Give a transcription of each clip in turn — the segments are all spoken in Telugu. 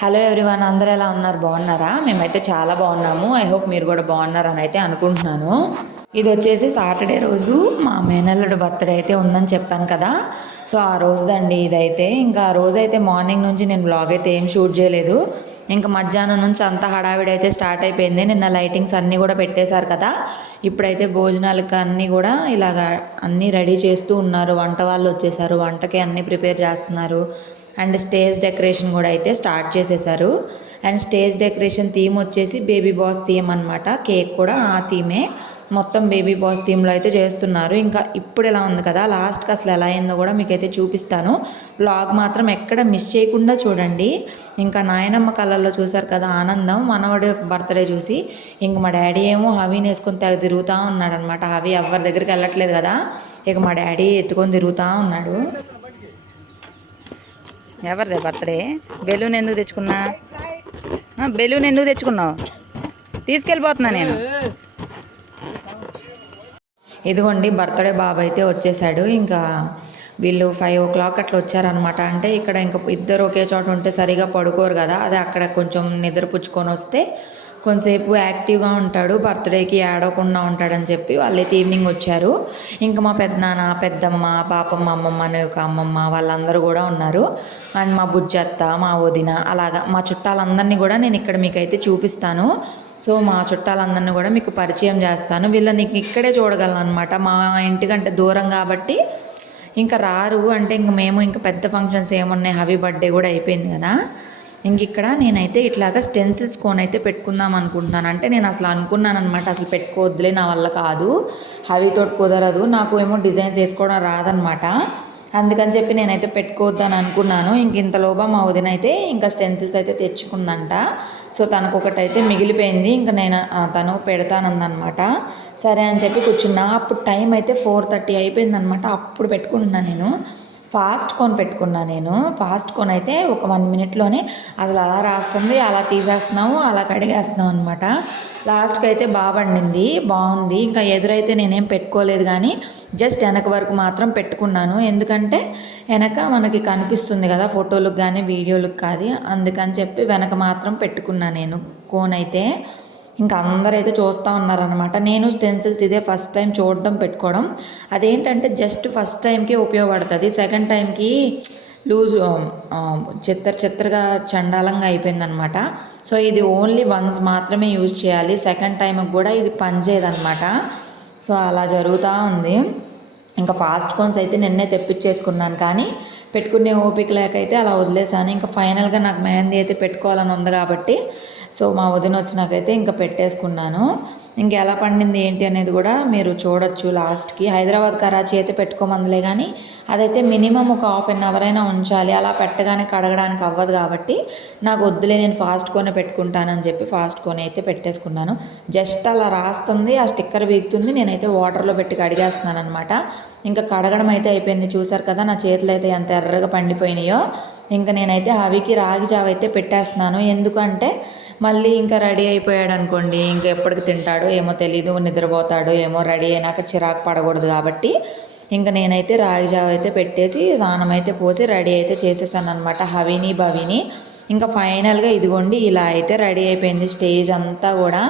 హలో ఎవ్రీవన్ అందరూ ఎలా ఉన్నారు? బాగున్నారా? మేమైతే చాలా బాగున్నాము. ఐ హోప్ మీరు కూడా బాగున్నారని అయితే అనుకుంటున్నాను. ఇది వచ్చేసి సాటర్డే రోజు. మా మేనల్లుడు బర్త్డే అయితే ఉందని చెప్పాను కదా. సో ఆ రోజుదండి ఇదైతే. ఇంకా ఆ రోజు అయితే మార్నింగ్ నుంచి నేను బ్లాగ్ అయితే ఏం షూట్ చేయలేదు. ఇంకా మధ్యాహ్నం నుంచి అంత హడావిడి అయితే స్టార్ట్ అయిపోయింది. నిన్న లైటింగ్స్ అన్నీ కూడా పెట్టేశారు కదా. ఇప్పుడైతే భోజనాలకు అన్నీ కూడా ఇలాగ అన్నీ రెడీ చేస్తూ ఉన్నారు. వంట వాళ్ళు వచ్చేసారు. వంటకి అన్నీ ప్రిపేర్ చేస్తున్నారు. అండ్ స్టేజ్ డెకరేషన్ కూడా అయితే స్టార్ట్ చేసేసారు. అండ్ స్టేజ్ డెకరేషన్ థీమ్ వచ్చేసి బేబీ బాస్ థీమ్ అనమాట కేక్ కూడా ఆ థీమే. మొత్తం బేబీ బాస్ థీమ్లో అయితే చేస్తున్నారు. ఇంకా ఇప్పుడు ఎలా ఉంది కదా లాస్ట్కి అసలు ఎలా అయిందో కూడా మీకైతే చూపిస్తాను. బ్లాగ్ మాత్రం ఎక్కడ మిస్ చేయకుండా చూడండి. ఇంకా నాయనమ్మ కళ్ళల్లో చూశారు కదా ఆనందం మనవడి బర్త్డే చూసి. ఇంక మా డాడీ ఏమో హవీని వేసుకొని తెగ తిరుగుతూ ఉన్నాడు అనమాట ఎవరి దగ్గరికి వెళ్ళట్లేదు కదా. ఇక మా డాడీ ఎత్తుకొని తిరుగుతూ ఉన్నాడు. ఎవరిదే బర్త్డే? బెలూన్ ఎందుకు తెచ్చుకున్నా? బెలూన్ ఎందుకు తెచ్చుకున్నావు? తీసుకెళ్ళిపోతున్నా నేను. ఇదిగోండి బర్త్డే బాబు అయితే వచ్చేసాడు. ఇంకా వీళ్ళు ఫైవ్ ఓ క్లాక్ అట్లా వచ్చారనమాట అంటే ఇక్కడ ఇంకా ఇద్దరు ఒకే చోట ఉంటే సరిగా పడుకోరు కదా. అదే అక్కడ కొంచెం నిద్ర పుచ్చుకొని వస్తే కొంతసేపు యాక్టివ్గా ఉంటాడు బర్త్డేకి ఆడకుండా ఉంటాడని చెప్పి వాళ్ళైతే ఈవినింగ్ వచ్చారు. ఇంకా మా పెద్దనాన్న పెద్దమ్మ పాపమ్మ అమ్మమ్మ అనే ఒక అమ్మమ్మ వాళ్ళందరూ కూడా ఉన్నారు. అండ్ మా బుజ్జత్త మా వదిన అలాగా మా చుట్టాలందరినీ కూడా నేను ఇక్కడ మీకైతే చూపిస్తాను. సో మా చుట్టాలందరినీ కూడా మీకు పరిచయం చేస్తాను. వీళ్ళని ఇక్కడే చూడగలను అనమాట మా ఇంటికంటే దూరం కాబట్టి ఇంకా రారు. అంటే ఇంక మేము ఇంకా పెద్ద ఫంక్షన్స్ ఏమున్నాయి? హవీ బర్త్డే కూడా అయిపోయింది కదా. ఇంక ఇక్కడ నేనైతే ఇట్లాగా స్టెన్సిల్స్ కోన్ అయితే పెట్టుకుందాం అనుకుంటున్నాను. అంటే నేను అసలు అనుకున్నాను అనమాట అసలు పెట్టుకోవద్దులే నా వల్ల కాదు హవితోటి కుదరదు నాకు ఏమో డిజైన్స్ వేసుకోవడం రాదనమాట అందుకని చెప్పి నేనైతే పెట్టుకోవద్దని అనుకున్నాను. ఇంక ఇంతలోగా మా వదిన అయితే ఇంకా స్టెన్సిల్స్ అయితే తెచ్చుకుందంట. సో తనకు ఒకటి అయితే మిగిలిపోయింది ఇంకా నేను తను పెడతానందనమాట సరే అని చెప్పి కూర్చున్నా. అప్పుడు టైం అయితే ఫోర్ థర్టీ అయిపోయిందనమాట అప్పుడు పెట్టుకుంటున్నాను నేను. ఫాస్ట్ కోన్ పెట్టుకున్నా నేను. ఫాస్ట్ కోన్ అయితే ఒక వన్ మినిట్లోనే అసలు అలా రాస్తుంది అలా తీసేస్తున్నాము అలా కడిగేస్తున్నాం అనమాట లాస్ట్కి అయితే బాగా పండింది బాగుంది. ఇంకా ఎదురైతే నేనేం పెట్టుకోలేదు కానీ జస్ట్ వెనక వరకు మాత్రం పెట్టుకున్నాను. ఎందుకంటే వెనక మనకి కనిపిస్తుంది కదా ఫోటోలకు కానీ వీడియోలకు కాదు అందుకని చెప్పి వెనక మాత్రం పెట్టుకున్నా నేను కోన్ అయితే. ఇంకా అందరైతే చూస్తూ ఉన్నారనమాట నేను స్టెన్సిల్స్ ఇదే ఫస్ట్ టైం చూడడం పెట్టుకోవడం. అదేంటంటే జస్ట్ ఫస్ట్ టైంకి ఉపయోగపడుతుంది. సెకండ్ టైంకి లూజ్ చిత్తర చిత్తరగా చండాలంగా అయిపోయిందనమాట సో ఇది ఓన్లీ వన్స్ మాత్రమే యూజ్ చేయాలి. సెకండ్ టైంకి కూడా ఇది పనిచేయదనమాట సో అలా జరుగుతూ ఉంది. ఇంకా ఫాస్ట్ కోన్స్ అయితే నిన్నే తెప్పించేసుకున్నాను. కానీ పెట్టుకునే ఓపిక లేకైతే అయితే అలా వదిలేసాను ఇంకా ఫైనల్గా నాకు మెహందీ అయితే పెట్టుకోవాలని ఉంది కాబట్టి సో మా వదిన వచ్చినాకైతే ఇంకా పెట్టేసుకున్నాను. ఇంకా ఎలా పండింది ఏంటి అనేది కూడా మీరు చూడొచ్చు లాస్ట్కి. హైదరాబాద్ కరాచీ అయితే పెట్టుకోమందులే కానీ అదైతే మినిమం ఒక హాఫ్ అన్ అవర్ అయినా ఉంచాలి. అలా పెట్టగానే కడగడానికి అవ్వదు కాబట్టి నాకు వద్దులే నేను ఫాస్ట్ కొనే పెట్టుకుంటానని చెప్పి ఫాస్ట్ కొని అయితే పెట్టేసుకున్నాను. జస్ట్ అలా రాస్తుంది ఆ స్టిక్కర్ బీగుతుంది నేనైతే వాటర్లో పెట్టి కడిగేస్తున్నాను అనమాట ఇంకా కడగడం అయితే అయిపోయింది. చూసారు కదా నా చేతులు అయితే ఎంత ఎర్రగా పండిపోయినాయో. ఇంకా నేనైతే అవికి రాగి జావ అయితే పెట్టేస్తున్నాను. ఎందుకంటే మళ్ళీ ఇంకా రెడీ అయిపోయాడు అనుకోండి ఇంకా ఎప్పటికి తింటాడో ఏమో తెలీదు నిద్రపోతాడో ఏమో రెడీ అయినాక చిరాకు పడకూడదు కాబట్టి ఇంకా నేనైతే రాగి జావ అయితే పెట్టేసి స్నానం అయితే పోసి రెడీ అయితే చేసేసాను అనమాట హవిని భవిని. ఇంకా ఫైనల్గా ఇదిగోండి ఇలా అయితే రెడీ అయిపోయింది స్టేజ్ అంతా కూడా.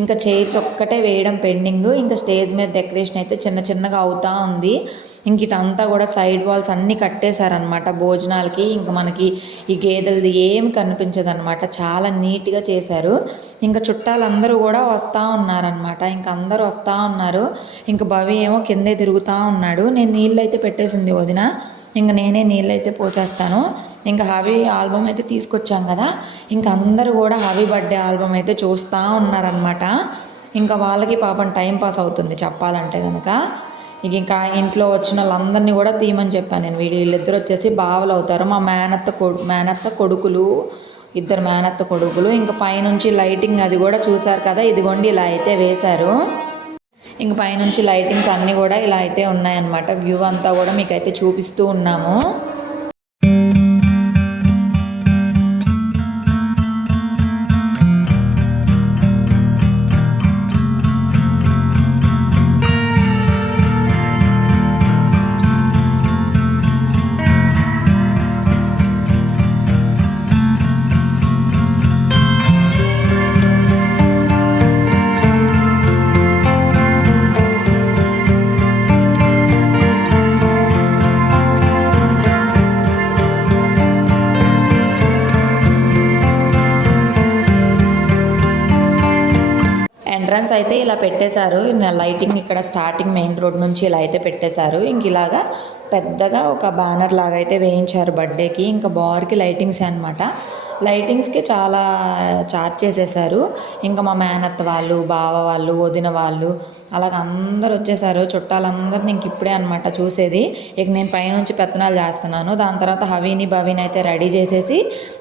ఇంకా చైర్స్ ఒక్కటే వేయడం పెండింగ్. ఇంకా స్టేజ్ మీద డెకరేషన్ అయితే చిన్న చిన్నగా అవుతా ఉంది. ఇంక ఇటంతా కూడా సైడ్ వాల్స్ అన్నీ కట్టేశారనమాట భోజనాలకి. ఇంకా మనకి ఈ గేదెలది ఏం కనిపించదనమాట చాలా నీట్గా చేశారు. ఇంకా చుట్టాలందరూ కూడా వస్తూ ఉన్నారనమాట ఇంకా అందరూ వస్తూ ఉన్నారు. ఇంకా భవి ఏమో కిందే తిరుగుతూ ఉన్నాడు. నేను నీళ్ళు అయితే పెట్టేసింది వదిన. ఇంకా నేనే నీళ్ళు అయితే పోసేస్తాను. ఇంకా హవి ఆల్బమ్ అయితే తీసుకొచ్చాం కదా. ఇంకా అందరూ కూడా హవి బర్త్డే ఆల్బమ్ అయితే చూస్తూ ఉన్నారనమాట ఇంకా వాళ్ళకి పాపం టైం పాస్ అవుతుంది చెప్పాలంటే కనుక ఇక ఇంకా ఇంట్లో వచ్చిన వాళ్ళందరినీ కూడా తీయమని చెప్పాను నేను. వీడి వీళ్ళిద్దరు వచ్చేసి బావలు అవుతారు. మా మేనత్త కొడు మేనత్త కొడుకులు ఇద్దరు మేనత్త కొడుకులు. ఇంకా పైనుంచి లైటింగ్ అది కూడా చూశారు కదా ఇదిగోండి ఇలా అయితే వేశారు. ఇంక పైనుంచి లైటింగ్స్ అన్నీ కూడా ఇలా అయితే ఉన్నాయన్నమాట. వ్యూ అంతా కూడా మీకైతే చూపిస్తూ ఉన్నాము. ఎంట్రన్స్ అయితే ఇలా పెట్టేశారు. లైటింగ్ ఇక్కడ స్టార్టింగ్ మెయిన్ రోడ్ నుంచి ఇలా అయితే పెట్టేశారు. ఇంక ఇలాగా పెద్దగా ఒక బ్యానర్ లాగా అయితే వేయించారు బర్త్డేకి. ఇంకా బార్కి లైటింగ్స్ అనమాట లైటింగ్స్కి చాలా చార్జ్ చేసేసారు. ఇంకా మా మేనత్త వాళ్ళు బావ వాళ్ళు వదిన వాళ్ళు అలాగ అందరు వచ్చేసారు. చుట్టాలందరిని ఇంక ఇప్పుడే అనమాట చూసేది. ఇక నేను పైనుంచి పెత్తనాలు చేస్తున్నాను. దాని తర్వాత హవీని భవీని అయితే రెడీ చేసేసి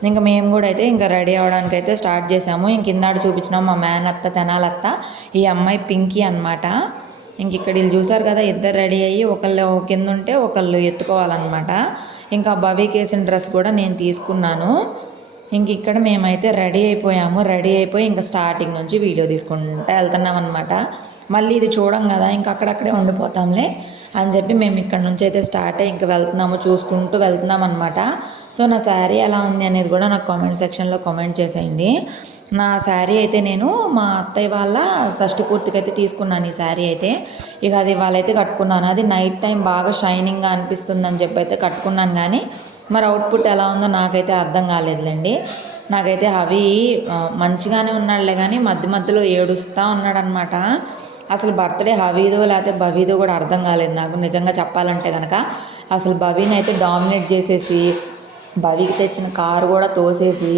ఇంకా మేము కూడా అయితే ఇంకా రెడీ అవ్వడానికి అయితే స్టార్ట్ చేసాము. ఇంక ఇందాడు చూపించినాం మా మేనత్త తెనాలత్త ఈ అమ్మాయి పింకీ అనమాట ఇంక ఇక్కడ వీళ్ళు చూసారు కదా ఇద్దరు రెడీ అయ్యి ఒకళ్ళు కింద ఉంటే ఒకళ్ళు ఎత్తుకోవాలన్నమాట. ఇంకా భవికి వేసిన డ్రెస్ కూడా నేను తీసుకున్నాను. ఇంక ఇక్కడ మేమైతే రెడీ అయిపోయాము రెడీ అయిపోయి ఇంకా స్టార్టింగ్ నుంచి వీడియో తీసుకుంటూ వెళ్తున్నాం అనమాట మళ్ళీ ఇది చూడం కదా ఇంకా అక్కడక్కడే ఉండిపోతాంలే అని చెప్పి మేము ఇక్కడ నుంచి అయితే స్టార్ట్ అయ్యి ఇంకా వెళ్తున్నాము చూసుకుంటూ వెళ్తున్నాం అనమాట సో నా శారీ ఎలా ఉంది అనేది కూడా నాకు కామెంట్ సెక్షన్లో కామెంట్ చేసేయండి. నా శారీ అయితే నేను మా అత్తయ్య వాళ్ళ షష్టి పూర్తికి అయితే తీసుకున్నాను ఈ శారీ అయితే. ఇక అది వాళ్ళైతే కట్టుకున్నాను. అది నైట్ టైం బాగా షైనింగ్గా అనిపిస్తుందని చెప్పి అయితే కట్టుకున్నాను కానీ మరి అవుట్పుట్ ఎలా ఉందో నాకైతే అర్థం కాలేదులేండి. నాకైతే అవి మంచిగానే ఉన్నాడులే కానీ మధ్య మధ్యలో ఏడుస్తూ ఉన్నాడనమాట అసలు బర్త్డే హవీదో లేకపోతే భవీదో కూడా అర్థం కాలేదు నాకు. నిజంగా చెప్పాలంటే కనుక అసలు భవీని అయితే డామినేట్ చేసేసి భవికి తెచ్చిన కారు కూడా తోసేసి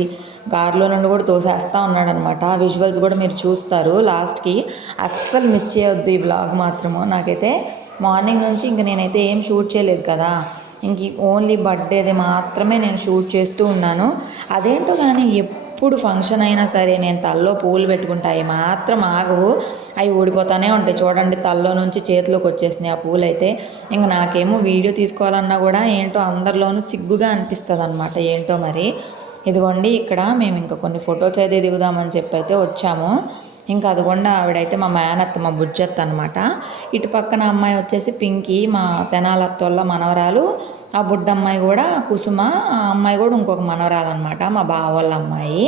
కారులో నుండి కూడా తోసేస్తూ ఉన్నాడనమాట విజువల్స్ కూడా మీరు చూస్తారు. లాస్ట్కి అస్సలు మిస్ చేయొద్దు ఈ బ్లాగ్ మాత్రము. నాకైతే మార్నింగ్ నుంచి ఇంక నేనైతే ఏం షూట్ చేయలేదు కదా. ఇంక ఓన్లీ బర్త్డేది మాత్రమే నేను షూట్ చేస్తూ ఉన్నాను. అదేంటో కానీ ఎప్పుడు ఫంక్షన్ అయినా సరే నేను తల్లో పూలు పెట్టుకుంటా అవి మాత్రం ఆగవు. అవి ఊడిపోతానే ఉంటాయి. చూడండి తల్లో నుంచి చేతిలోకి వచ్చేసినాయి ఆ పూలు అయితే ఇంకా నాకేమో వీడియో తీసుకోవాలన్నా కూడా ఏంటో అందరిలోనూ సిగ్గుగా అనిపిస్తుంది అనమాట ఏంటో మరి? ఇదిగోండి ఇక్కడ మేము ఇంకా కొన్ని ఫొటోస్ అయితే దిగుదామని చెప్పి అయితే వచ్చాము. ఇంకా అది కూడా ఆవిడైతే మా మేనత్త మా బుజ్జత్త అనమాట ఇటు పక్కన అమ్మాయి వచ్చేసి పింకి మా తెనాలత్తోళ్ళ మనవరాలు ఆ బుడ్డమ్మాయి కూడా కుసుమ ఆ అమ్మాయి కూడా ఇంకొక మనవరాలు అనమాట మా బావ వాళ్ళ అమ్మాయి.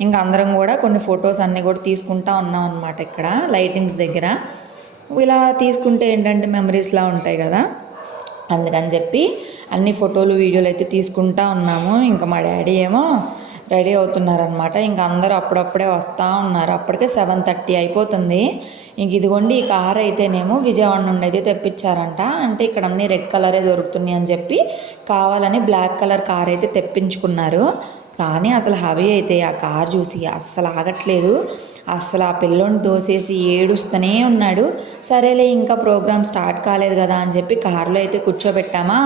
ఇంకా అందరం కూడా కొన్ని ఫొటోస్ అన్నీ కూడా తీసుకుంటా ఉన్నాం అనమాట ఇక్కడ లైటింగ్స్ దగ్గర. ఇలా తీసుకుంటే ఏంటంటే మెమరీస్లా ఉంటాయి కదా. అందుకని చెప్పి అన్ని ఫోటోలు వీడియోలు అయితే తీసుకుంటా ఉన్నాము. ఇంకా మా డాడీ ఏమో రెడీ అవుతున్నారనమాట ఇంకా అందరూ అప్పుడప్పుడే వస్తూ ఉన్నారు. అప్పటికే సెవెన్ థర్టీ అయిపోతుంది. ఇంక ఇదిగోండి ఈ కార్ అయితేనేమో విజయవాడ నుండి అయితే తెప్పించారంట. అంటే ఇక్కడ అన్నీ రెడ్ కలరే దొరుకుతున్నాయి అని చెప్పి కావాలని బ్లాక్ కలర్ కార్ అయితే తెప్పించుకున్నారు. కానీ అసలు హవి అయితే ఆ కార్ చూసి అస్సలు ఆగట్లేదు. అసలు ఆ పిల్లోని దోసేసి ఏడుస్తూనే ఉన్నాడు. సరేలే ఇంకా ప్రోగ్రామ్ స్టార్ట్ కాలేదు కదా అని చెప్పి కారులో అయితే కూర్చోబెట్టామా?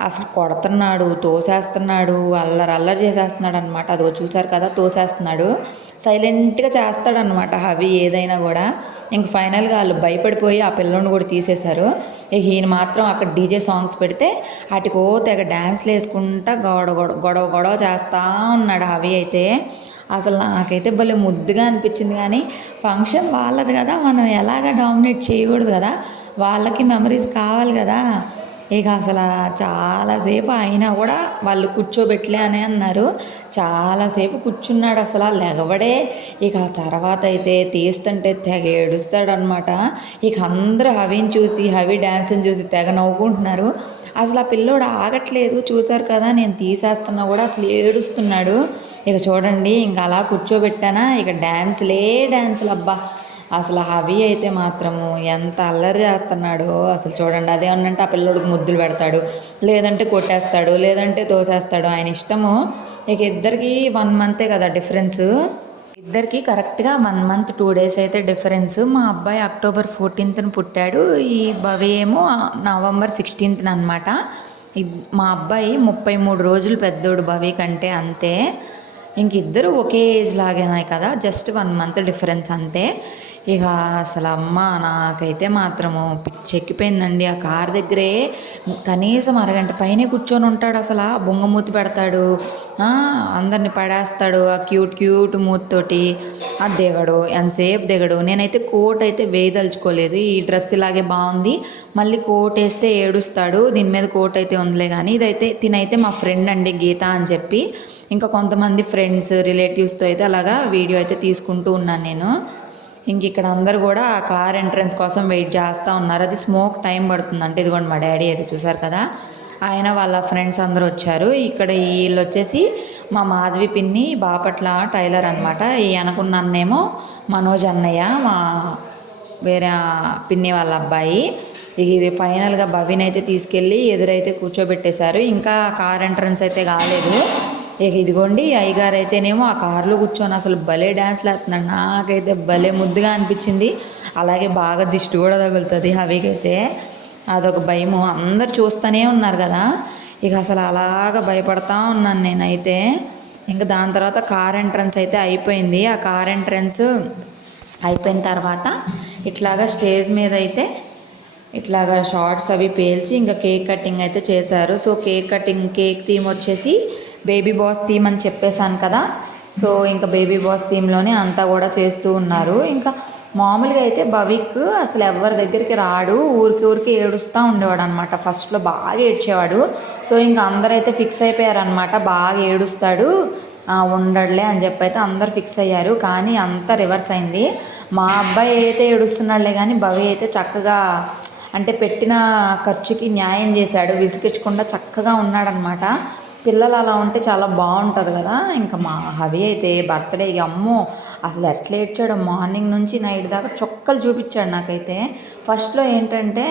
అసలు కొడుతున్నాడు తోసేస్తున్నాడు అల్లరి అల్లరి చేసేస్తున్నాడు అనమాట అదిగో చూశారు కదా తోసేస్తున్నాడు. సైలెంట్గా చేస్తాడనమాట హవి ఏదైనా కూడా. ఇంక ఫైనల్గా వాళ్ళు భయపడిపోయి ఆ పిల్లోని కూడా తీసేశారు. ఇక ఈయన మాత్రం అక్కడ డీజే సాంగ్స్ పెడితే వాటికో తెగ డ్యాన్స్లు వేసుకుంటా గొడవ గొడవ గొడవ గొడవ చేస్తూ ఉన్నాడు హవి అయితే. అసలు నాకైతే భలే ముద్దుగా అనిపించింది కానీ ఫంక్షన్ వాళ్ళది కదా మనం ఎలాగ డామినేట్ చేయకూడదు కదా. వాళ్ళకి మెమరీస్ కావాలి కదా. ఇక అసలు చాలాసేపు అయినా కూడా వాళ్ళు కూర్చోబెట్టలే అని అన్నారు. చాలాసేపు కూర్చున్నాడు అసలు ఆ లెగవడే ఇక ఆ తర్వాత అయితే తీస్తుంటే తెగ ఏడుస్తాడనమాట ఇక అందరూ హవిని చూసి హవి డ్యాన్స్ని చూసి తెగ నవ్వుకుంటున్నారు. అసలు ఆ పిల్లోడు ఆగట్లేదు చూశారు కదా నేను తీసేస్తున్నా కూడా అసలు ఏడుస్తున్నాడు. ఇక చూడండి ఇంకా అలా కూర్చోబెట్టానా? ఇక డ్యాన్స్లే డ్యాన్సులు అబ్బా అసలు అవి అయితే మాత్రము ఎంత అల్లరి చేస్తున్నాడో అసలు చూడండి. అదే ఉన్నంటే ఆ పిల్లోడికి ముద్దులు పెడతాడు లేదంటే కొట్టేస్తాడు లేదంటే తోసేస్తాడు. ఆయన ఇష్టము ఇక ఇద్దరికి వన్ మంతే కదా డిఫరెన్స్ ఇద్దరికి కరెక్ట్గా వన్ మంత్ టూ డేస్ అయితే డిఫరెన్స్ మా అబ్బాయి అక్టోబర్ ఫోర్టీన్త్న పుట్టాడు. ఈ భవి ఏమో నవంబర్ సిక్స్టీన్త్న అనమాట మా అబ్బాయి ముప్పై మూడు రోజులు పెద్దోడు భవి కంటే అంతే. ఇంక ఇద్దరు ఒకే ఏజ్ లాగానే కదా జస్ట్ వన్ మంత్ డిఫరెన్స్ అంతే. ఇక అసలు అమ్మ నాకైతే మాత్రము పిచ్చెక్కిపోయిందండి. ఆ కార్ దగ్గరే కనీసం అరగంట పైనే కూర్చొని ఉంటాడు అసలు. ఆ బొంగమూతి పెడతాడు. అందరిని పడేస్తాడు ఆ క్యూట్ క్యూట్ మూతితోటి. ఆ దిగడు ఎంతసేపు దిగడు. నేనైతే కోట్ అయితే వేయదలుచుకోలేదు. ఈ డ్రెస్ ఇలాగే బాగుంది. మళ్ళీ కోట్ వేస్తే ఏడుస్తాడు. దీని మీద కోట్ అయితే ఉందిలే కానీ ఇదైతే తినైతే మా ఫ్రెండ్ అండి గీత అని చెప్పి. ఇంకా కొంతమంది ఫ్రెండ్స్ రిలేటివ్స్తో అయితే అలాగా వీడియో అయితే తీసుకుంటూ ఉన్నాను నేను. ఇంక ఇక్కడ అందరు కూడా ఆ కార్ ఎంట్రన్స్ కోసం వెయిట్ చేస్తూ ఉన్నారు. అది స్మోక్ టైం పడుతుంది. అంటే ఇదిగోండి మా డాడీ అది చూసారు కదా? ఆయన వాళ్ళ ఫ్రెండ్స్ అందరూ వచ్చారు. ఇక్కడ వీళ్ళు వచ్చేసి మా మాధవి పిన్ని బాపట్ల టైలర్ అనమాట ఈ అనుకున్న అన్నేమో మనోజ్ అన్నయ్య మా వేరే పిన్ని వాళ్ళ అబ్బాయి. ఇది ఫైనల్గా భవిన్ అయితే తీసుకెళ్ళి ఎదురైతే కూర్చోబెట్టేశారు. ఇంకా కార్ ఎంట్రన్స్ అయితే కాలేదు. ఇక ఇదిగోండి అయ్యగారు అయితేనేమో ఆ కారులో కూర్చొని అసలు భలే డ్యాన్స్ లేస్తున్నాడు నాకైతే భలే ముద్దుగా అనిపించింది. అలాగే బాగా దిష్టి కూడా తగులుతుంది హవికైతే. అదొక భయము. అందరు చూస్తూనే ఉన్నారు కదా. ఇక అసలు అలాగ భయపడతా ఉన్నాను నేనైతే. ఇంకా దాని తర్వాత కార్ ఎంట్రన్స్ అయితే అయిపోయింది. ఆ కార్ ఎంట్రన్స్ అయిపోయిన తర్వాత ఇట్లాగా స్టేజ్ మీద అయితే ఇట్లాగా షార్ట్స్ అవి పేల్చి ఇంకా కేక్ కటింగ్ అయితే చేశారు. So cake cutting cake theme వచ్చేసి బేబీ బాస్ థీమ్ అని చెప్పేశాను కదా. సో ఇంకా బేబీ బాస్ థీమ్లోనే అంతా కూడా చేస్తూ ఉన్నారు. ఇంకా మామూలుగా అయితే భవిక్ అసలు ఎవరి దగ్గరికి రాడు. ఊరికి ఊరికి ఏడుస్తూ ఉండేవాడు అనమాట ఫస్ట్లో బాగా ఏడ్చేవాడు. సో ఇంకా అందరైతే ఫిక్స్ అయిపోయారనమాట బాగా ఏడుస్తాడు. ఉండడులే అని చెప్పి అయితే అందరు ఫిక్స్ అయ్యారు. కానీ అంత రివర్స్ అయింది. మా అబ్బాయి అయితే ఏడుస్తున్నాడులే కానీ భవి అయితే చక్కగా అంటే పెట్టిన ఖర్చుకి న్యాయం చేశాడు. విసిగించకుండా చక్కగా ఉన్నాడనమాట పిల్లలు అలా ఉంటే చాలా బాగుంటుంది కదా. ఇంకా మా హవి అయితే బర్త్డే ఇక అమ్మో అసలు ఎట్లా ఏడ్చాడు మార్నింగ్ నుంచి నైట్ దాకా చొక్కలు చూపించాడు నాకైతే. ఫస్ట్లో ఏంటంటే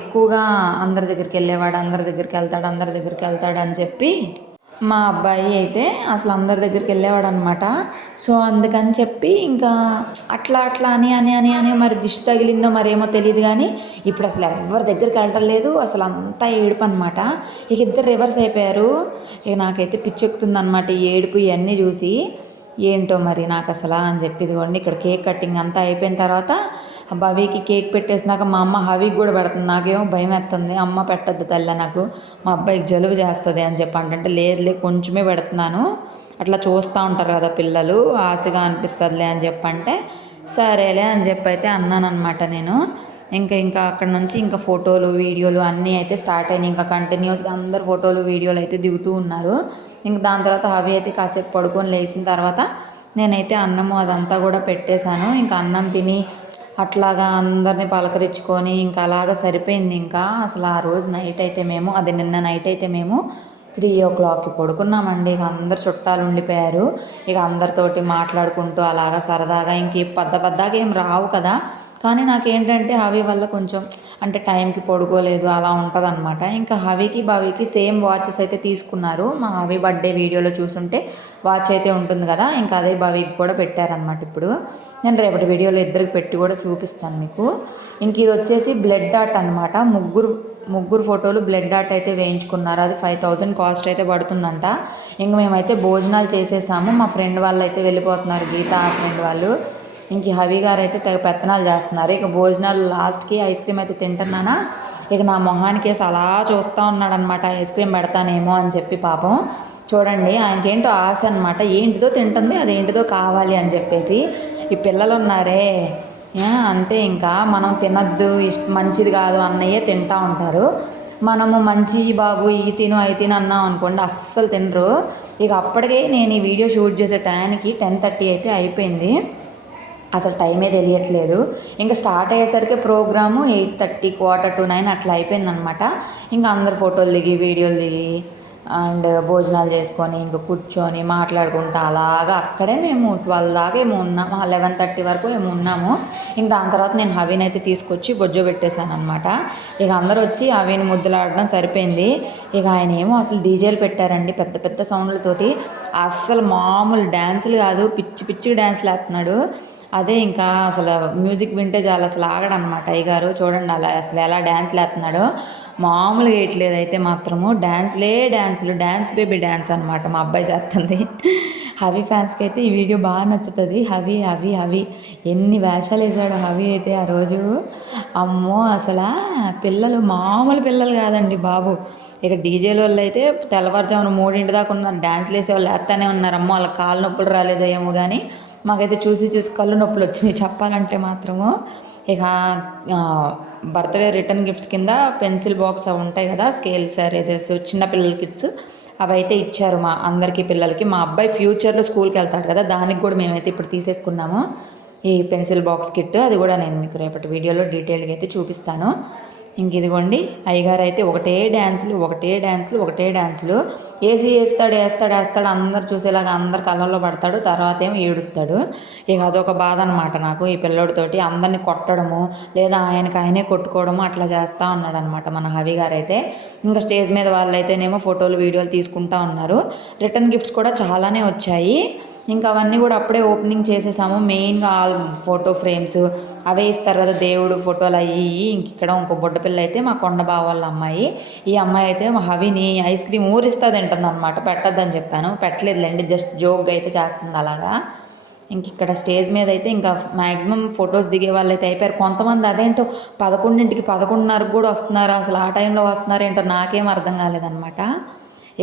ఎక్కువగా అందరి దగ్గరికి వెళ్ళేవాడు అందరి దగ్గరికి వెళ్తాడు అందరి దగ్గరికి వెళ్తాడు అని చెప్పి మా అబ్బాయి అయితే అసలు అందరి దగ్గరికి వెళ్ళేవాడు అనమాట సో అందుకని చెప్పి ఇంకా అట్లా అట్లా అని అని అని అని మరి దిష్టి తగిలిందో మరేమో తెలియదు కానీ ఇప్పుడు అసలు ఎవరి దగ్గరికి వెళ్ళటం లేదు. అసలు అంతా ఏడుపు అనమాట ఇక ఇద్దరు రివర్స్ అయిపోయారు. ఇక నాకైతే పిచ్చెక్కుతుంది అనమాట ఈ ఏడుపు ఇవన్నీ చూసి. ఏంటో మరి నాకు అసలు అని చెప్పి ఇదిగోండి ఇక్కడ కేక్ కటింగ్ అంతా అయిపోయిన తర్వాత భవికి కేక్ పెట్టేసినాక మా అమ్మ హవికి కూడా పెడుతుంది. నాకేమో భయం వేస్తుంది. అమ్మ పెట్టద్దు తల్లి నాకు మా అబ్బాయికి జలుబు చేస్తుంది అని చెప్పి అంటే లేదులే కొంచెమే పెడుతున్నాను. అట్లా చూస్తూ ఉంటారు కదా పిల్లలు ఆశగా అనిపిస్తుందిలే అని చెప్పంటే సరేలే అని చెప్పి అయితే అన్నానమాట నేను. ఇంకా ఇంకా అక్కడ నుంచి ఇంకా ఫోటోలు వీడియోలు అన్నీ అయితే స్టార్ట్ అయినాయి. ఇంకా కంటిన్యూస్గా అందరు ఫోటోలు వీడియోలు అయితే దిగుతూ ఉన్నారు. ఇంకా దాని తర్వాత అవి అయితే కాసేపు పడుకొని లేచిన తర్వాత నేనైతే అన్నము అదంతా కూడా పెట్టేశాను. ఇంకా అన్నం తిని అట్లాగా అందరిని పలకరించుకొని ఇంకా అలాగా సరిపోయింది. ఇంకా అసలు ఆ రోజు నైట్ అయితే మేము అది నిన్న నైట్ అయితే మేము త్రీ ఓ క్లాక్కి పడుకున్నామండి. ఇక అందరు చుట్టాలు ఉండిపోయారు. ఇక అందరితోటి మాట్లాడుకుంటూ అలాగా సరదాగా ఇంక పెద్ద పెద్దగా ఏం రావు కదా. కానీ నాకేంటంటే హవి వల్ల కొంచెం అంటే టైంకి పడుకోలేదు అలా ఉంటుంది ఇంకా హవికి బావికి సేమ్ వాచెస్ అయితే తీసుకున్నారు. మా హవి బర్త్డే వీడియోలో చూసుంటే వాచ్ అయితే ఉంటుంది కదా ఇంకా అదే బావికి కూడా పెట్టారనమాట ఇప్పుడు. నేను రేపటి వీడియోలో ఇద్దరికి పెట్టి కూడా చూపిస్తాను మీకు. ఇంక ఇది వచ్చేసి బ్లడ్ డాట్ అనమాట ముగ్గురు ముగ్గురు ఫోటోలు బ్లడ్ డాట్ అయితే వేయించుకున్నారు. అది ఫైవ్ థౌజండ్ కాస్ట్ అయితే పడుతుందంట. ఇంక మేమైతే భోజనాలు చేసేసాము. మా ఫ్రెండ్ వాళ్ళు అయితే వెళ్ళిపోతున్నారు గీత ఆ ఫ్రెండ్ వాళ్ళు. ఇంక హవి గారు అయితే తెగ పెత్తనాలు చేస్తున్నారు. ఇక భోజనాలు లాస్ట్కి ఐస్ క్రీమ్ అయితే తింటున్నానా? ఇక నా మొహానికి అలా చూస్తూ ఉన్నాడనమాట ఐస్ క్రీమ్ పెడతానేమో అని చెప్పి పాపం. చూడండి ఆయనకేంటో ఆశ అనమాట ఏంటిదో తింటుంది అదేంటిదో కావాలి అని చెప్పేసి ఈ పిల్లలు ఉన్నారే అంతే ఇంకా. మనం తినద్దు ఇష్ట మంచిది కాదు అన్నయ్యే తింటా ఉంటారు. మనము మంచి బాబు ఈ తిను అయి తిను అన్నాం అనుకోండి అస్సలు తినరు. ఇక అప్పటికే నేను ఈ వీడియో షూట్ చేసే టైంకి టెన్ థర్టీ అయితే అయిపోయింది. అసలు టైమే తెలియట్లేదు. ఇంకా స్టార్ట్ అయ్యేసరికి programme eight thirty quarter to nine అట్లా అయిపోయిందనమాట. ఇంకా అందరు ఫోటోలు దిగి వీడియోలు దిగి అండ్ భోజనాలు చేసుకొని ఇంకా కూర్చొని మాట్లాడుకుంటా అలాగా అక్కడే మేము ట్వెల్వ్ దాకా ఏమో ఉన్నాము లెవెన్ థర్టీ వరకు ఏమో ఉన్నాము. ఇంకా దాని తర్వాత నేను హవీన్ అయితే తీసుకొచ్చి బొజ్జో పెట్టేశాను అనమాట ఇక అందరూ వచ్చి హవీని ముద్దులాడడం సరిపోయింది. ఇక ఆయన ఏమో అసలు డీజేలు పెట్టారండి పెద్ద పెద్ద సౌండ్లతోటి. అస్సలు మామూలు డ్యాన్సులు కాదు పిచ్చి పిచ్చి డ్యాన్సులు వేస్తున్నాడు. అదే ఇంకా అసలు మ్యూజిక్ వింటే చాలా అసలు ఆగడనమాట. అయ్యగారు చూడండి అలా అసలు ఎలా డ్యాన్స్ లేస్తున్నాడో మామూలుగా వేయట్లేదు అయితే మాత్రము. డ్యాన్స్లే డ్యాన్స్లు డ్యాన్స్ బేబీ డ్యాన్స్ అనమాట మా అబ్బాయి చేస్తుంది హవి ఫ్యాన్స్కి అయితే ఈ వీడియో బాగా నచ్చుతుంది. హవి హవి హవి. ఎన్ని వేషాలు వేసాడు హవి అయితే ఆ రోజు. అమ్మో అసలు పిల్లలు మామూలు పిల్లలు కాదండి బాబు. ఇక డీజేల వాళ్ళు అయితే తెల్లవారుజామున మూడింటి దాకా ఉన్నారు. డ్యాన్స్లు వేసే వాళ్ళు వేస్తూనే ఉన్నారు. అమ్మో వాళ్ళ కాళ్ళ నొప్పులు రాలేదో ఏమో కానీ మాకైతే చూసి చూసి కళ్ళు నొప్పులు వచ్చినాయి చెప్పాలంటే మాత్రము. ఇక బర్త్డే రిటర్న్ గిఫ్ట్స్ కింద పెన్సిల్ బాక్స్ అవి ఉంటాయి కదా స్కేల్స్ ఎరేజెస్ చిన్నపిల్లల కిట్స్ అవి అయితే ఇచ్చారు మా అందరికీ పిల్లలకి. మా అబ్బాయి ఫ్యూచర్లో స్కూల్కి వెళ్తాడు కదా దానికి కూడా మేమైతే ఇప్పుడు తీసేసుకున్నాము. ఈ పెన్సిల్ బాక్స్ కిట్ అది కూడా నేను మీకు రేపటి వీడియోలో డీటెయిల్గా అయితే చూపిస్తాను. ఇంక ఇదిగోండి అయ్యగారు అయితే ఒకటే డ్యాన్సులు ఒకటే డ్యాన్సులు ఒకటే డ్యాన్సులు వేసి వేస్తాడు వేస్తాడు వేస్తాడు అందరు చూసేలాగా అందరు కళ్ళల్లో పడతాడు తర్వాత ఏమో ఏడుస్తాడు. ఇక అదొక బాధ అనమాట నాకు ఈ పిల్లోడితోటి అందరిని కొట్టడము లేదా ఆయనకి ఆయనే కొట్టుకోవడము అట్లా చేస్తూ ఉన్నాడు అనమాట మన హవి గారు అయితే ఇంకా స్టేజ్ మీద వాళ్ళైతేనేమో ఫోటోలు వీడియోలు తీసుకుంటా ఉన్నారు. రిటర్న్ గిఫ్ట్స్ కూడా చాలానే వచ్చాయి. ఇంకా అవన్నీ కూడా అప్పుడే ఓపెనింగ్ చేసేసాము. మెయిన్గా ఆల్ ఫోటో ఫ్రేమ్స్ అవే ఇస్తారు కదా దేవుడు ఫోటోలు అయ్యి ఇంక ఇక్కడ ఇంకో బుడ్డపిల్ల అయితే మా కొండ వాళ్ళ అమ్మాయి. ఈ అమ్మాయి అయితే మా హవిని ఐస్ క్రీమ్ ఊరిస్తుంది తింటుంది అనమాట పెట్టద్దని చెప్పాను. పెట్టలేదులేండి జస్ట్ జోక్గా అయితే చేస్తుంది అలాగా. ఇంక ఇక్కడ స్టేజ్ మీద అయితే ఇంకా మ్యాక్సిమం ఫొటోస్ దిగే వాళ్ళు అయితే అయిపోయారు. కొంతమంది అదేంటో పదకొండింటికి పదకొండున్నరకు కూడా వస్తున్నారు అసలు ఆ టైంలో వస్తున్నారేంటో నాకేం అర్థం కాలేదనమాట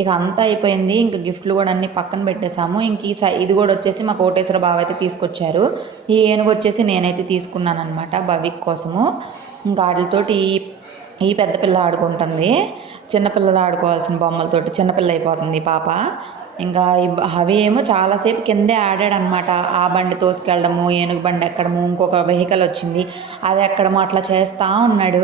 ఇక అంతా అయిపోయింది. ఇంక గిఫ్ట్లు కూడా అన్ని పక్కన పెట్టేశాము. ఇంక ఈ సై ఇది కూడా వచ్చేసి మా కోటేశ్వర బావ అయితే తీసుకొచ్చారు. ఈ ఏనుగు వచ్చేసి నేనైతే తీసుకున్నాను అనమాట భవిక్ కోసము. ఇంకా వాటితోటి ఈ పెద్ద పిల్ల ఆడుకుంటుంది. చిన్నపిల్లలు ఆడుకోవాల్సిన బొమ్మలతోటి చిన్నపిల్ల అయిపోతుంది పాప. ఇంకా ఈ అవి ఏమో చాలాసేపు కిందే ఆడాడనమాట ఆ బండి తోసుకెళ్ళడము ఏనుగు బండి ఎక్కడము ఇంకొక వెహికల్ వచ్చింది. అది ఎక్కడము అట్లా చేస్తూ ఉన్నాడు.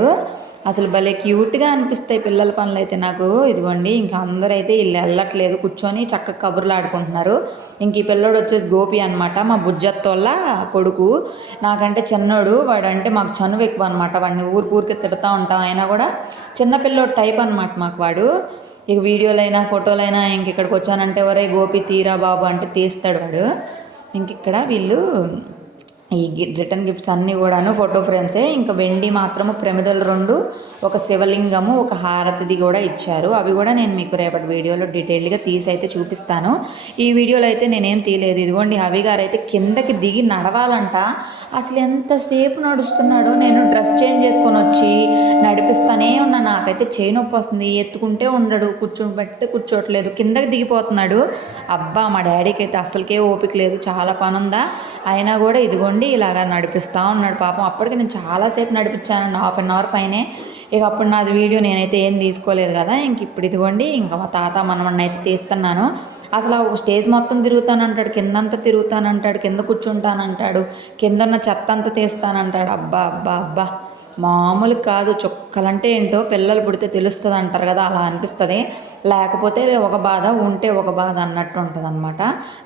అసలు భలే క్యూట్గా అనిపిస్తాయి పిల్లల పనులు అయితే నాకు. ఇదిగోండి ఇంకా అందరైతే ఇల్లు వెళ్ళట్లేదు కూర్చొని చక్కగా కబుర్లు ఆడుకుంటున్నారు. ఇంక ఈ పిల్లోడు వచ్చేసి గోపి అనమాట మా బుజ్జత్తోళ్ళ కొడుకు. నాకంటే చిన్నోడు వాడంటే మాకు చనువు ఎక్కువ అనమాట వాడిని ఊరు ఊరికి తిడతా ఉంటాం. అయినా కూడా చిన్న పిల్లోడు టైప్ అనమాట మాకు వాడు. ఇక వీడియోలైనా ఫోటోలైనా ఇంక ఇక్కడికి వచ్చానంటే ఒరే గోపి తీరా బాబు అంటే తీస్తాడు వాడు. ఇంక ఇక్కడ వీళ్ళు ఈ రిటర్న్ గిఫ్ట్స్ అన్నీ కూడాను ఫోటో ఫ్రేమ్సే. ఇంకా వెండి మాత్రము ప్రమిదలు రెండు. ఒక శివలింగము ఒక హారతిది కూడా ఇచ్చారు. అవి కూడా నేను మీకు రేపటి వీడియోలో డీటెయిల్గా తీసి అయితే చూపిస్తాను. ఈ వీడియోలో అయితే నేనేం తీయలేదు. ఇదిగోండి హవి గారు అయితే కిందకి దిగి నడవాలంట. అసలు ఎంతసేపు నడుస్తున్నాడో నేను డ్రెస్ చేంజ్ చేసుకొని వచ్చి నడిపిస్తానే ఉన్నా. నాకైతే చేయి నొప్పి వస్తుంది. ఎత్తుకుంటే ఉండడు. కూర్చొని పెడితే కూర్చోట్లేదు. కిందకి దిగిపోతున్నాడు. అబ్బా మా డాడీకి అయితే అసలుకే ఓపిక లేదు. చాలా పని ఉందా అయినా కూడా ఇదిగోండి ఇలాగా నడిపిస్తూ ఉన్నాడు. పాపం అప్పటికి నేను చాలాసేపు నడిపించాను. హాఫ్ అన్ అవర్ పైనే. ఇక అప్పుడు నాది వీడియో నేనైతే ఏం తీసుకోలేదు కదా ఇంక ఇప్పుడు ఇదిగోండి ఇంకా మా తాత మనమన్న అయితే తీస్తున్నాను. అసలు ఒక స్టేజ్ మొత్తం తిరుగుతానంటాడు కిందంతా తిరుగుతానంటాడు కింద కూర్చుంటానంటాడు కింద ఉన్న చెత్త అంతా తీస్తానంటాడు. అబ్బా అబ్బా అబ్బా. మామూలు కాదు. చుక్కలంటే ఏంటో పిల్లలు పుడితే తెలుస్తుంది అంటారు కదా అలా అనిపిస్తుంది. లేకపోతే ఒక బాధ ఉంటే ఒక బాధ అన్నట్టు ఉంటుంది అనమాట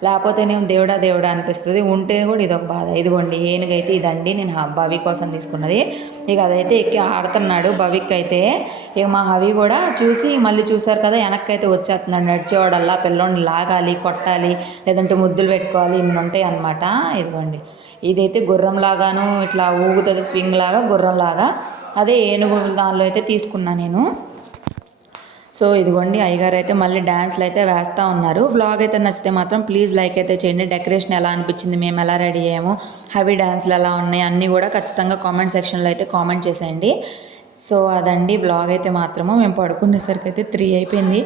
లేకపోతే నేను దేవుడా దేవుడా అనిపిస్తుంది. ఉంటే కూడా ఇది ఒక బాధ. ఇదిగోండి ఏనుగైతే ఇదండి నేను భవి కోసం తీసుకున్నది. ఇక అదైతే ఎక్కి ఆడుతున్నాడు భవిక్ అయితే ఇక మా హవి కూడా చూసి మళ్ళీ చూశారు కదా వెనక్కి అయితే వచ్చేస్తున్నాడు. నడిచేవాడల్లా పిల్లోని లాగాలి కొట్టాలి లేదంటే ముద్దులు పెట్టుకోవాలి ఇన్ని ఉంటాయి అనమాట ఇదిగోండి. ఇదైతే గుర్రం లాగాను ఇట్లా ఊగుతుంది స్వింగ్ లాగా గుర్రంలాగా. అదే ఏనుగు దానిలో అయితే తీసుకున్నా నేను. సో ఇదిగోండి అయ్యగారు అయితే మళ్ళీ డ్యాన్స్లు అయితే వేస్తూ ఉన్నారు. వ్లాగ్ అయితే నచ్చితే మాత్రం ప్లీజ్ లైక్ అయితే చేయండి. డెకరేషన్ ఎలా అనిపించింది మేము ఎలా రెడీ అయ్యాము హెవీ డ్యాన్స్లు ఎలా ఉన్నాయి అన్నీ కూడా ఖచ్చితంగా కామెంట్ సెక్షన్లో అయితే కామెంట్ చేసేయండి. సో అదండి బ్లాగ్ అయితే మాత్రము. మేము పడుకునేసరికి అయితే త్రీ అయిపోయింది.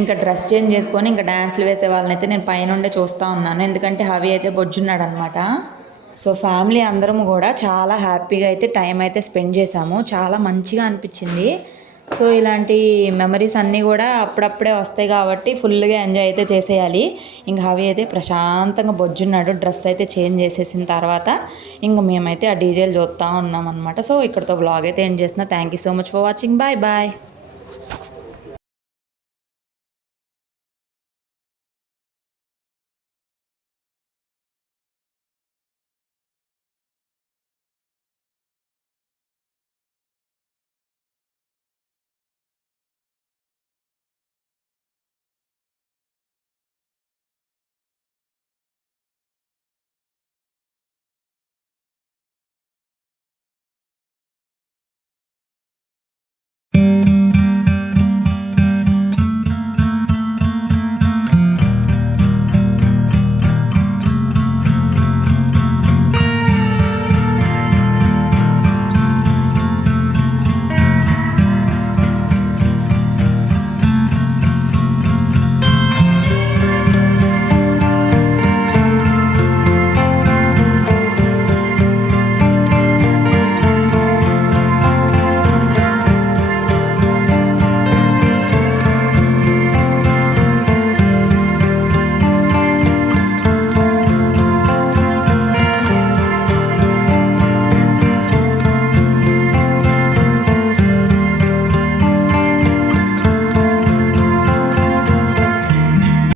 ఇంకా డ్రెస్ చేంజ్ చేసుకొని ఇంకా డ్యాన్స్లు వేసే వాళ్ళని అయితే నేను పైనుండే చూస్తూ ఉన్నాను. ఎందుకంటే హవి అయితే బొజ్జున్నాడు అనమాట సో ఫ్యామిలీ అందరం కూడా చాలా హ్యాపీగా అయితే టైం అయితే స్పెండ్ చేసాము చాలా మంచిగా అనిపించింది. సో ఇలాంటి మెమరీస్ అన్నీ కూడా అప్పుడప్పుడే వస్తాయి కాబట్టి ఫుల్గా ఎంజాయ్ అయితే చేసేయాలి. ఇంకా అవి అయితే ప్రశాంతంగా బొజ్జున్నాడు. డ్రెస్ అయితే చేంజ్ చేసేసిన తర్వాత ఇంక మేమైతే ఆ డీజేలు చూస్తూ ఉన్నాం అనమాట సో ఇక్కడతో బ్లాగ్ అయితే ఎండ్ చేసిన thank you so much for watching bye bye